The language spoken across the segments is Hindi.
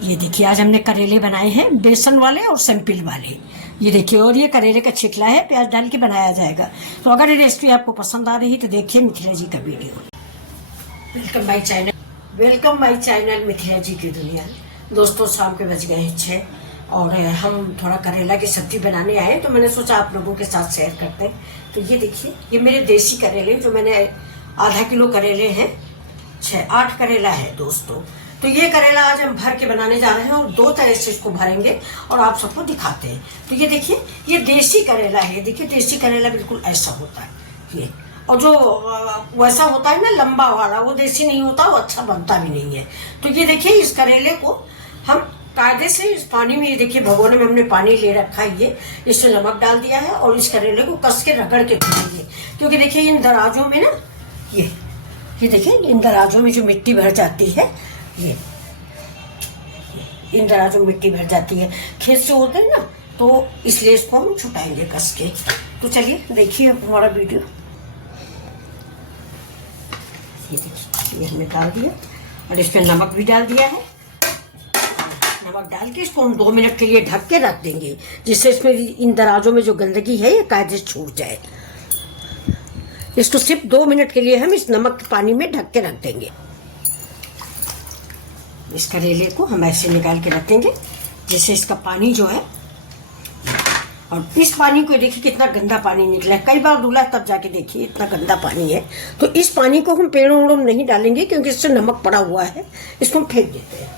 ये देखिए आज हमने करेले बनाए हैं बेसन वाले और सिंपल वाले। ये देखिए, और ये करेले का छिकला है, प्याज डाल के बनाया जाएगा। तो अगर ये रेसिपी आपको पसंद आ रही तो देखिए मिथिला जी का video. Welcome my channel Mithila ji की दुनिया। दोस्तों, शाम के बज गए हैं 6 और हम थोड़ा करेला की सब्जी बनाने आए, तो मैंने सोचा आप लोगों के साथ शेयर करते हैं। तो ये देखिए, ये मेरे देसी करेले जो मैंने आधा किलो करेले हैं, 6-8 करेला है दोस्तों। तो ये करेला आज हम भर के बनाने जा रहे हैं और 2 तरह से इसको भरेंगे और आप सबको दिखाते हैं। तो ये देखिए, ये देसी करेला है। देखिए, देसी करेला बिल्कुल ऐसा होता है ये, और जो वैसा होता है ना लंबा वाला, वो देसी नहीं होता, वो अच्छा बनता भी नहीं है। तो ये देखिए, इस करेले को हम कायदे से इस पानी में, ये देखिए भगोने में हमने पानी ले रखा है, ये इसमें नमक डाल दिया है और इस करेले को कस के रगड़ के धोएंगे। क्योंकि देखिए इन दराजों में ना, ये देखिए इन दराजों में जो मिट्टी भर जाती है, ये इन दराजों में मिट्टी भर जाती है, खेत से होते हैं ना, तो इसलिए इसको हम छुटाएंगे कस के। तो चलिए देखिए हमारा वीडियो। ये देखिए, ये हमने डाल दिया और इसमें नमक भी डाल दिया है। नमक डाल के इसको हम 2 मिनट के लिए ढक के रख देंगे, जिससे इसमें इन दराजों में जो गंदगी है ये कायदे से छूट जाए। इसको सिर्फ 2 मिनट के लिए हम इस नमक के पानी में ढक के रख देंगे। इस करेले को हम ऐसे निकाल के रखेंगे, जिससे इसका पानी जो है, और इस पानी को देखिए कितना गंदा पानी निकला है। कई बार धुला तब जाके देखिए इतना गंदा पानी है। तो इस पानी को हम पेड़ों वेड़ों में नहीं डालेंगे, क्योंकि इससे नमक पड़ा हुआ है, इसको हम फेंक देते हैं।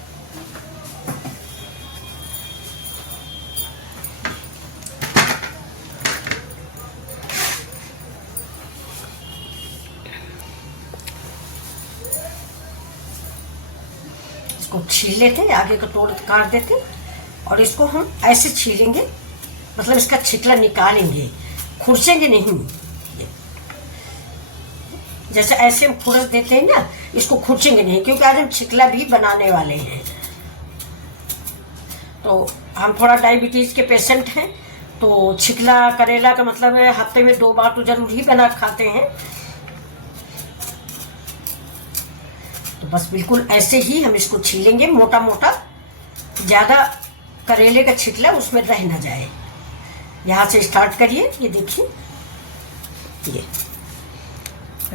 इसको छील लेते हैं, आगे का तोड़ काट देते हैं और इसको हम ऐसे छीलेंगे, मतलब इसका छिकला निकालेंगे, खुरसेंगे नहीं। जैसे ऐसे हम खुरस देते हैं ना, इसको खुरसेंगे नहीं, क्योंकि आज हम छिकला भी बनाने वाले हैं। तो हम थोड़ा डायबिटीज के पेशेंट हैं, तो छिकला करेला का मतलब है हफ्ते में 2 बार तो जरूर ही बना खाते हैं। तो बस बिल्कुल ऐसे ही हम इसको छीलेंगे, मोटा मोटा, ज्यादा करेले का छिकला उसमें रह ना जाए। यहाँ से स्टार्ट करिए। ये देखिए,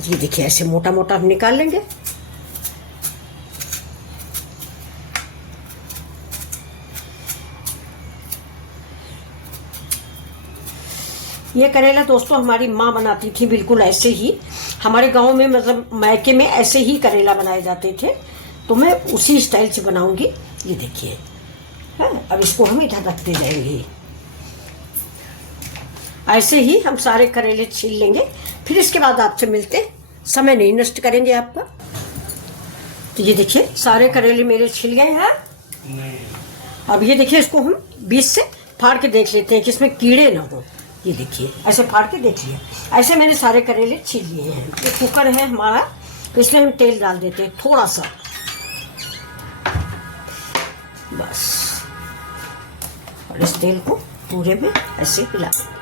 ये देखिए ऐसे मोटा मोटा हम निकाल लेंगे। ये करेला दोस्तों हमारी माँ बनाती थी बिल्कुल ऐसे ही। हमारे गांव में, मतलब मायके में, ऐसे ही करेला बनाए जाते थे, तो मैं उसी स्टाइल से बनाऊंगी। ये देखिए, अब इसको हम इधर रखते जाएंगे। ऐसे ही हम सारे करेले छील लेंगे, फिर इसके बाद आपसे मिलते। समय नहीं नष्ट करेंगे आपका। तो ये देखिए सारे करेले मेरे छिल गए हैं। अब ये देखिए, इसको हम बीच से फाड़ के देख लेते हैं कि इसमें कीड़े ना हो। ये देखिए ऐसे फाड़ के देख लिए। ऐसे मैंने सारे करेले छील लिए हैं। ये कुकर है हमारा, तो इसमें हम तेल डाल देते हैं थोड़ा सा, बस। और इस तेल को पूरे में ऐसे हिला देंगे।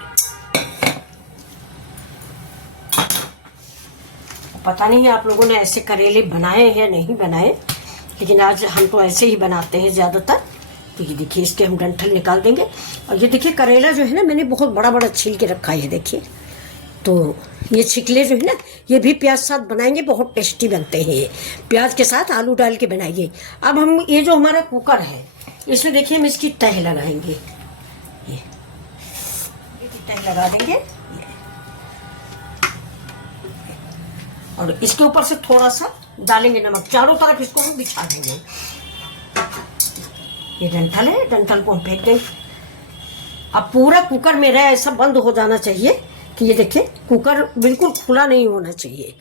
पता नहीं आप लोगों ने ऐसे करेले बनाए या नहीं बनाए, लेकिन आज हम तो ऐसे ही बनाते हैं ज़्यादातर। तो ये देखिए, इसके हम डंठल निकाल देंगे। और ये देखिए करेला जो है ना, मैंने बहुत बड़ा बड़ा छील के रखा है, देखिए। तो ये छिकले जो है ना, ये भी प्याज साथ बनाएंगे, बहुत टेस्टी बनते हैं ये। प्याज के साथ आलू डाल के बनाइए। अब हम ये जो हमारा कुकर है, इसमें देखिए हम इसकी तह लगाएंगे। ये तह लगा देंगे और इसके ऊपर से थोड़ा सा डालेंगे नमक। चारों तरफ इसको हम बिछा देंगे। ये डंठल है, डंठल को हम फेंक देंगे। अब पूरा कुकर मेरा ऐसा बंद हो जाना चाहिए कि ये देखिए कुकर बिल्कुल खुला नहीं होना चाहिए।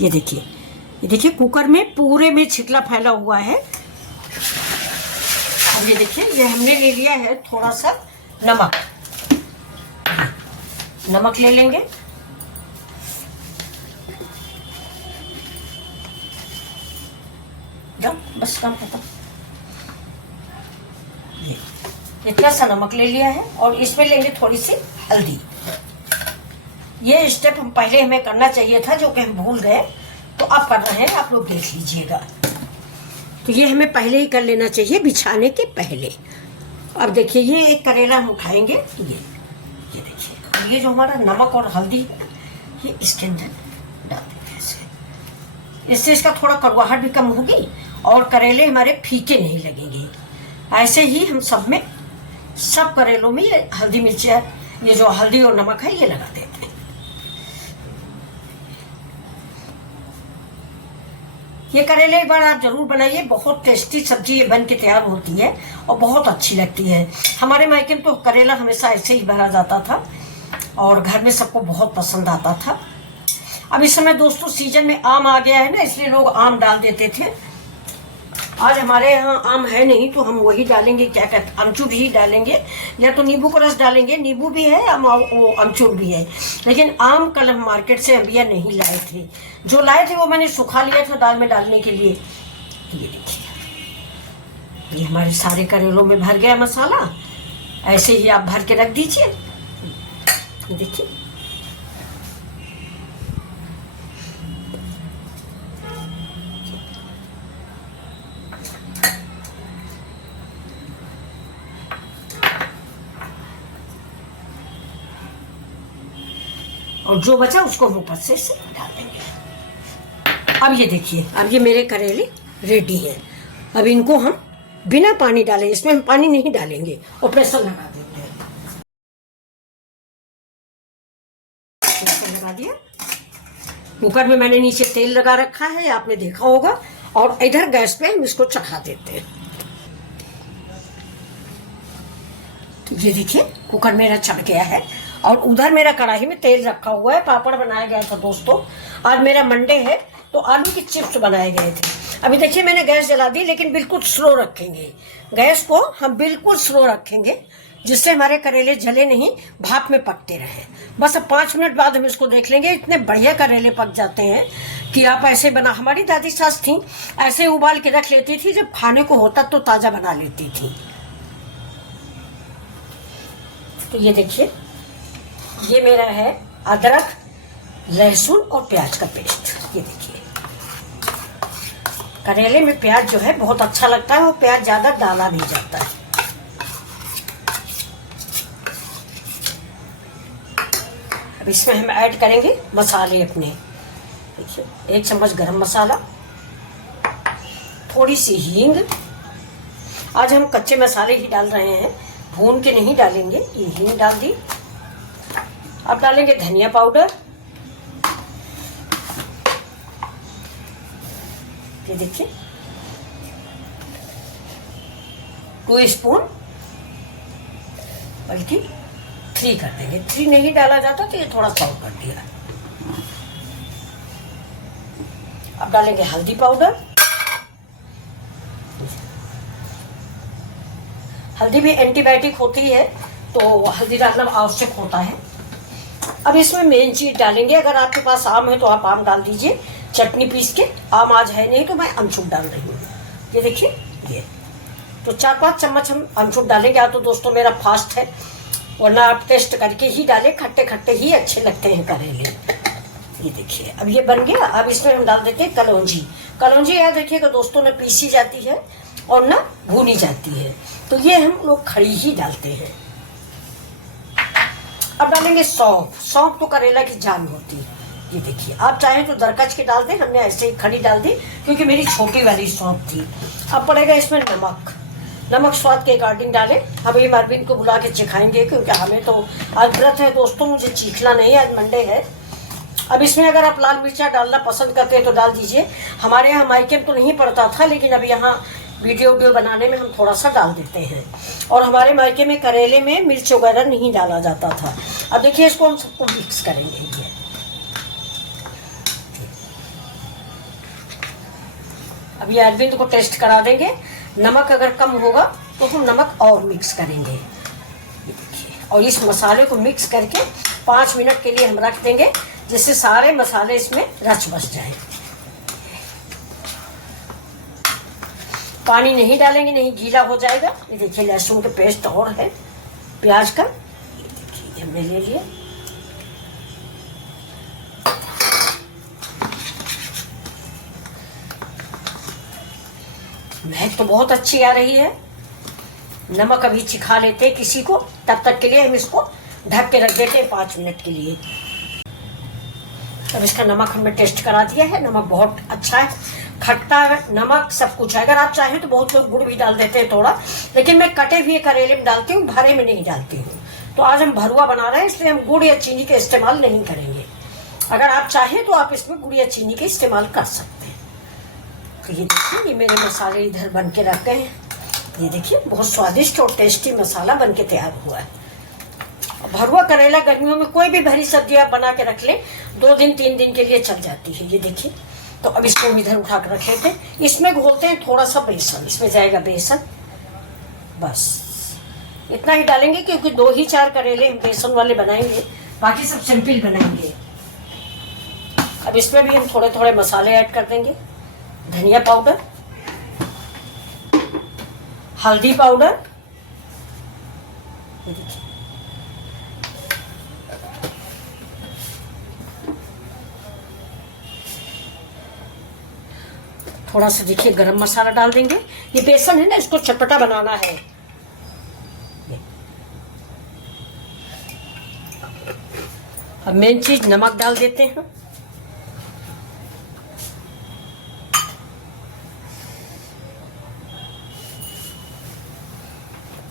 ये देखिए कुकर में पूरे में छिकला फैला हुआ है। अब ये देखिए, ये हमने ले लिया है थोड़ा सा नमक ले लेंगे। बस काम खत्म। इतना सा नमक ले लिया है और इसमें लेंगे थोड़ी सी हल्दी। ये स्टेप हम पहले हमें करना चाहिए था, जो कि हम भूल गए, तो अब कर रहे हैं, आप लोग देख लीजिएगा। तो ये हमें पहले ही कर लेना चाहिए, बिछाने के पहले। अब देखिए ये एक करेला हम उठाएंगे, ये देखिए, ये जो हमारा नमक और हल्दी है ये इसके अंदर डाल देंगे ऐसे। इससे इसका थोड़ा कड़वाहट भी कम होगी और करेले हमारे फीके नहीं लगेंगे। ऐसे ही हम सब करेलों में ये हल्दी मिर्च, ये जो हल्दी और नमक है ये लगा देते हैं। ये करेले एक बार आप जरूर बनाइए, बहुत टेस्टी सब्जी ये बन के तैयार होती है और बहुत अच्छी लगती है। हमारे मायके में तो करेला हमेशा ऐसे ही भरा जाता था और घर में सबको बहुत पसंद आता था। अब इस समय दोस्तों सीजन में आम आ गया है ना, इसलिए लोग आम डाल देते थे। आज हमारे यहाँ आम है नहीं तो हम वही डालेंगे, क्या कहते अमचूर ही डालेंगे, या तो नींबू का रस डालेंगे। नींबू भी है, वो अमचूर भी है। लेकिन आम कल हम मार्केट से अभी नहीं लाए थे, जो लाए थे वो मैंने सुखा लिया था दाल में डालने के लिए। ये देखिए, ये हमारे सारे करेलों में भर गया मसाला। ऐसे ही आप भर के रख दीजिए। देखिए और जो बचा उसको हम ऊपर से डाल देंगे। अब ये देखिए, अब ये मेरे करेले रेडी हैं। अब इनको हम बिना पानी डाले, इसमें हम पानी नहीं डालेंगे और प्रेशर लगा देते हैं। प्रेशर लगा दिया। कुकर में मैंने नीचे तेल लगा रखा है, आपने देखा होगा, और इधर गैस पे हम इसको चढ़ा देते हैं। तो ये देखिए कुकर मेरा चढ़ गया है और उधर मेरा कढ़ाई में तेल रखा हुआ है। पापड़ बनाया गया था दोस्तों, आज मेरा मंडे है तो आलू की चिप्स बनाए गए थे। अभी देखिए मैंने गैस जला दी, लेकिन बिल्कुल स्लो रखेंगे गैस को, हम बिल्कुल स्लो रखेंगे जिससे हमारे करेले जले नहीं, भाप में पकते रहे। बस अब 5 मिनट बाद हम इसको देख लेंगे। इतने बढ़िया करेले पक जाते हैं कि आप ऐसे बना, हमारी दादी सास थी ऐसे उबाल के रख लेती थी, जब खाने को होता तो ताजा बना लेती थी। तो ये देखिए, ये मेरा है अदरक, लहसुन और प्याज का पेस्ट। ये देखिए, करेले में प्याज जो है बहुत अच्छा लगता है और प्याज ज्यादा डाला नहीं जाता है। अब इसमें हम ऐड करेंगे मसाले अपने। देखिए, 1 चम्मच गरम मसाला, थोड़ी सी हींग। आज हम कच्चे मसाले ही डाल रहे हैं, भून के नहीं डालेंगे। ये हींग डाल दी। अब डालेंगे धनिया पाउडर। ये देखिए 2 स्पून, बल्कि 3 कर देंगे। 3 नहीं डाला जाता तो ये थोड़ा कम कर दिया। अब डालेंगे हल्दी पाउडर। हल्दी भी एंटीबायोटिक होती है तो हल्दी डालना आवश्यक होता है। अब इसमें मेन चीज डालेंगे, अगर आपके पास आम है तो आप आम डाल दीजिए, चटनी पीस के। आम आज है नहीं तो मैं अमचूर डाल रही हूँ। ये देखिए, ये तो 4-5 चम्मच हम अमचूर डालेंगे। या तो दोस्तों मेरा फास्ट है, वरना आप टेस्ट करके ही डालें, खट्टे खट्टे ही अच्छे लगते हैं करेले। ये देखिए, अब ये बन गया। अब इसमें हम डाल देते हैं कलौंजी। कलौंजी याद रखिएगा दोस्तों, न पीसी जाती है और न भूनी जाती है, तो ये हम लोग खड़ी ही डालते हैं। अब डालेंगे सौंफ। सौंफ तो करेला की जान होती है। ये देखिए, आप चाहें तो दरकच के डाल दें, हमने ऐसे ही खड़ी डाल दी क्योंकि मेरी छोटी वाली सौंफ थी। अब पड़ेगा इसमें नमक। नमक स्वाद के अकॉर्डिंग डालें। हम ये अरविंद को बुला के चिखाएंगे क्योंकि हमें तो आज व्रत है दोस्तों, मुझे चीखना नहीं है, आज मंडे है। अब इसमें अगर आप लाल मिर्चा डालना पसंद करते हैं तो डाल दीजिए। हमारे यहाँ मायके में तो नहीं पड़ता था, लेकिन अब यहाँ वीडियो बनाने में हम थोड़ा सा डाल देते हैं। और हमारे मायके में करेले में मिर्च वगैरह नहीं डाला जाता था। अब देखिए, इसको हम सबको मिक्स करेंगे। ये अब ये अरविंद को टेस्ट करा देंगे। नमक अगर कम होगा तो हम नमक और मिक्स करेंगे। ये देखिए, और इस मसाले को मिक्स करके 5 मिनट के लिए हम रख देंगे, जिससे सारे मसाले इसमें रच बस जाए। पानी नहीं डालेंगे, नहीं गीला हो जाएगा। ये देखिए, लहसुन का पेस्ट और है, प्याज का। ये देखिए, हमने ले लिया। महक तो बहुत अच्छी आ रही है। नमक अभी चिखा लेते हैं किसी को, तब तक के लिए हम इसको ढक के रख देते हैं 5 मिनट के लिए। अब इसका नमक हमने टेस्ट करा दिया है। नमक बहुत अच्छा है, खट्टा नमक सब कुछ है। अगर आप चाहें तो बहुत लोग गुड़ भी डाल देते हैं थोड़ा, लेकिन मैं कटे हुए करेले में डालती हूँ, भरे में नहीं डालती हूँ। तो आज हम भरुआ बना रहे हैं, इसलिए हम गुड़ या चीनी का इस्तेमाल नहीं करेंगे। अगर आप चाहें तो आप इसमें गुड़ या चीनी का इस्तेमाल कर सकते हैं। तो ये देखिए, ये मेरे मसाले इधर बन के रख गए हैं। ये देखिए, बहुत स्वादिष्ट और टेस्टी मसाला बन के तैयार हुआ है। भरुआ करेला गर्मियों में कोई भी भरी सब्जी आप बना के रख लें, 2 दिन 3 दिन के लिए चल जाती है। ये देखिए, तो अब इसको इधर उठा कर रख लेते हैं। इसमें घोलते हैं थोड़ा सा बेसन, इसमें जाएगा बेसन, बस इतना ही डालेंगे, क्योंकि 2 ही 4 करेले हम बेसन वाले बनाएंगे, बाकी सब सिंपल बनाएंगे। अब इसमें भी हम थोड़े थोड़े मसाले ऐड कर देंगे। धनिया पाउडर, हल्दी पाउडर, ये देखिए, थोड़ा सा देखिए गरम मसाला डाल देंगे। ये बेसन है ना, इसको चटपटा बनाना है। अब मेन चीज नमक डाल देते हैं।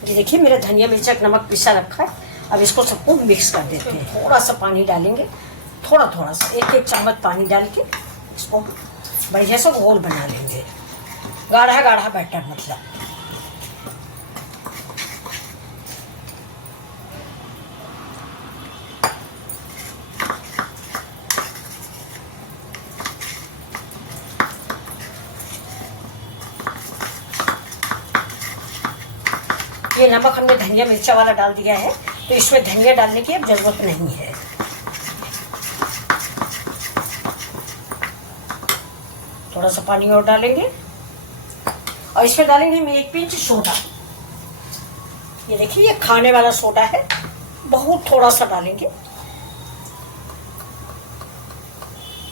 ये देखिए, मेरा धनिया मिर्चा नमक पिसा रखा है। अब इसको सबको मिक्स कर देते हैं। थोड़ा सा पानी डालेंगे, थोड़ा थोड़ा सा, 1-1 चम्मच पानी डाल के इसको बढ़िया से घोल बना लेंगे। गाढ़ा गाढ़ा बैटर मतलब। ये नमक हमने धनिया मिर्चा वाला डाल दिया है, तो इसमें धनिया डालने की अब जरूरत नहीं है। थोड़ा सा पानी और डालेंगे और इसमें डालेंगे हम 1 पिंच सोडा। ये देखिए, ये खाने वाला सोडा है, बहुत थोड़ा सा डालेंगे।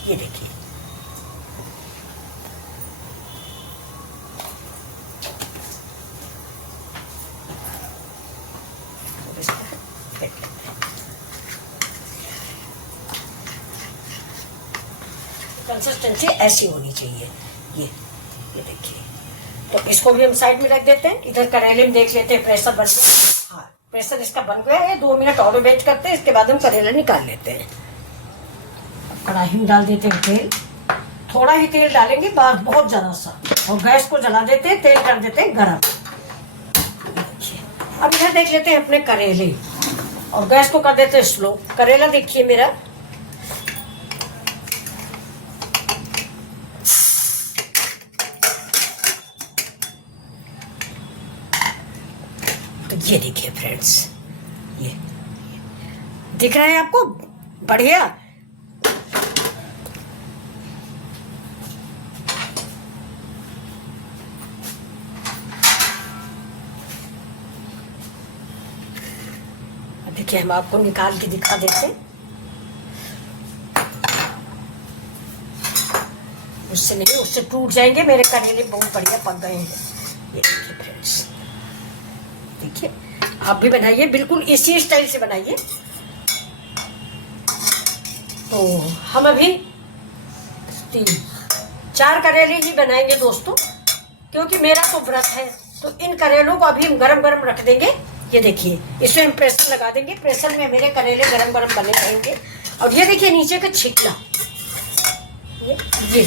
ये देखिए, कंसिस्टेंसी ऐसी होनी चाहिए। ये देखिए, तो इसको भी हम साइड में रख देते हैं। इधर करेले में देख लेते हैं प्रेशर बन गया। हाँ, प्रेशर इसका बन गया है। 2 मिनट और वेट करते हैं, इसके बाद हम करेला निकाल लेते हैं। कढ़ाई में डाल देते हैं तेल, थोड़ा ही तेल डालेंगे, बहुत ज़्यादा सा, और गैस को जला देते हैं, तेल कर देते हैं गरम। अब इधर देख लेते हैं अपने करेले, और गैस को कर देते हैं स्लो। करेला देखिए मेरा ये देखिए फ्रेंड्स, ये दिख रहा है आपको? बढ़िया। देखिए, हम आपको निकाल के दिखा देते हैं। उससे नहीं, उससे टूट जाएंगे। मेरे करेले बहुत बढ़िया पक गए हैं। ये देखिए फ्रेंड्स, देखिए, आप भी बनाइए, बिल्कुल इसी स्टाइल से बनाइए। तो हम अभी 3-4 करेले ही बनाएंगे दोस्तों, क्योंकि मेरा तो व्रत है। तो इन करेलों को अभी हम गरम गरम रख देंगे। ये देखिए, इसमें हम प्रेशर लगा देंगे। प्रेशर में मेरे करेले गरम गरम बने रहेंगे। और ये देखिए नीचे का छिकला, ये देखिए,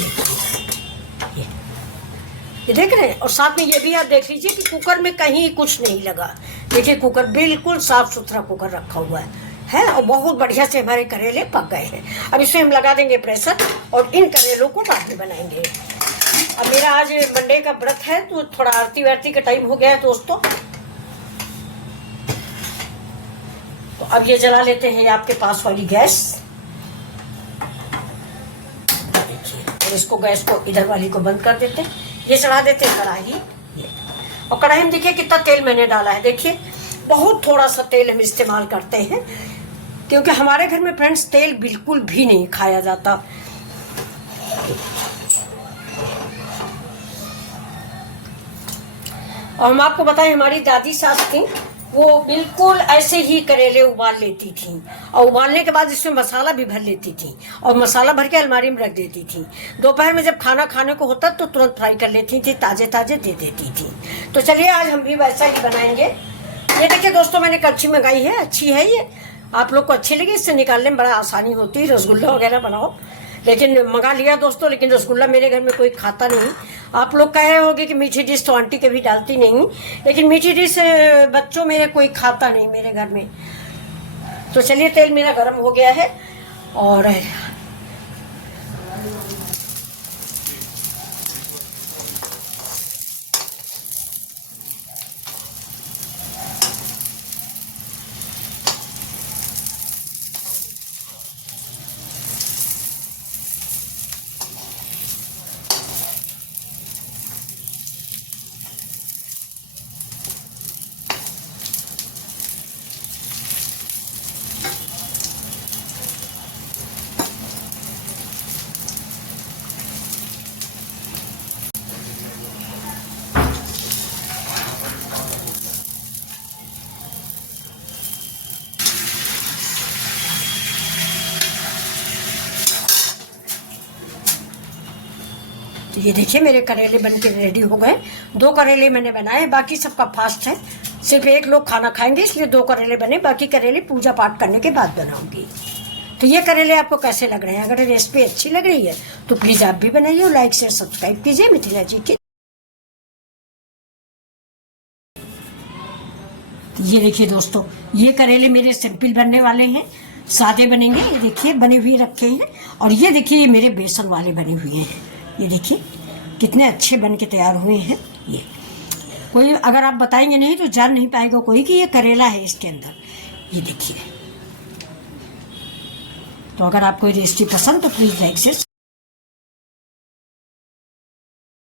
ये देख रहे हैं। और साथ में ये भी आप देख लीजिए कि कुकर में कहीं कुछ नहीं लगा। देखिए, कुकर बिल्कुल साफ सुथरा कुकर रखा हुआ है, और बहुत बढ़िया से हमारे करेले पक गए हैं। अब इसमें हम लगा देंगे प्रेशर, और इन करेलों को बाद में बनाएंगे। अब मेरा आज मंडे का व्रत है, तो थोड़ा आरती वारती का टाइम हो गया है दोस्तों। तो अब ये जला लेते हैं आपके पास वाली गैस। देखिए, और इसको गैस को इधर वाली को बंद कर देते हैं। ये चढ़ा देते हैं कढ़ाई। और कढ़ाई में देखिए कितना तेल मैंने डाला है। देखिए, बहुत थोड़ा सा तेल हम इस्तेमाल करते हैं, क्योंकि हमारे घर में फ्रेंड्स तेल बिल्कुल भी नहीं खाया जाता। और हम आपको बताएं, हमारी दादी सास थी, वो बिल्कुल ऐसे ही करेले उबाल लेती थी और उबालने के बाद इसमें मसाला भी भर लेती थी और मसाला भर के अलमारी में रख देती थी। दोपहर में जब खाना खाने को होता तो तुरंत फ्राई कर लेती थी, ताजे ताजे दे देती थी। तो चलिए आज हम भी वैसा ही बनाएंगे। ये देखिए दोस्तों, मैंने कच्ची मंगाई है, अच्छी है ये। आप लोग को अच्छी लगी, इससे निकालने में बड़ा आसानी होती है। रसगुल्ला वगैरह बनाओ, लेकिन मंगा लिया दोस्तों, लेकिन रसगुल्ला मेरे घर में कोई खाता नहीं। आप लोग कह रहे होगे कि मीठी डिश तो आंटी के भी डालती नहीं, लेकिन मीठी डिश बच्चों मेरे कोई खाता नहीं मेरे घर में। तो चलिए, तेल मेरा गर्म हो गया है और तो ये देखिए मेरे करेले बन के रेडी हो गए। 2 करेले मैंने बनाए, बाकी सबका फास्ट है। सिर्फ एक लोग खाना खाएंगे इसलिए 2 करेले बने, बाकी करेले पूजा पाठ करने के बाद बनाऊंगी। तो ये करेले आपको कैसे लग रहे हैं? अगर रेसिपी अच्छी लग रही है तो प्लीज़ आप भी बनाइए और लाइक शेयर सब्सक्राइब कीजिए मिथिला जी के। ये देखिए दोस्तों, ये करेले मेरे सिंपल बनने वाले हैं, सादे बनेंगे। ये देखिए बने हुए रखे हैं। और ये देखिए ये मेरे बेसन वाले बने हुए हैं। ये देखिए कितने अच्छे बन के तैयार हुए हैं। ये कोई अगर आप बताएंगे नहीं तो जान नहीं पाएगा कोई कि ये करेला है इसके अंदर। ये देखिए, तो अगर आपको ये रेसिपी पसंद तो प्लीज़ लाइक शेयर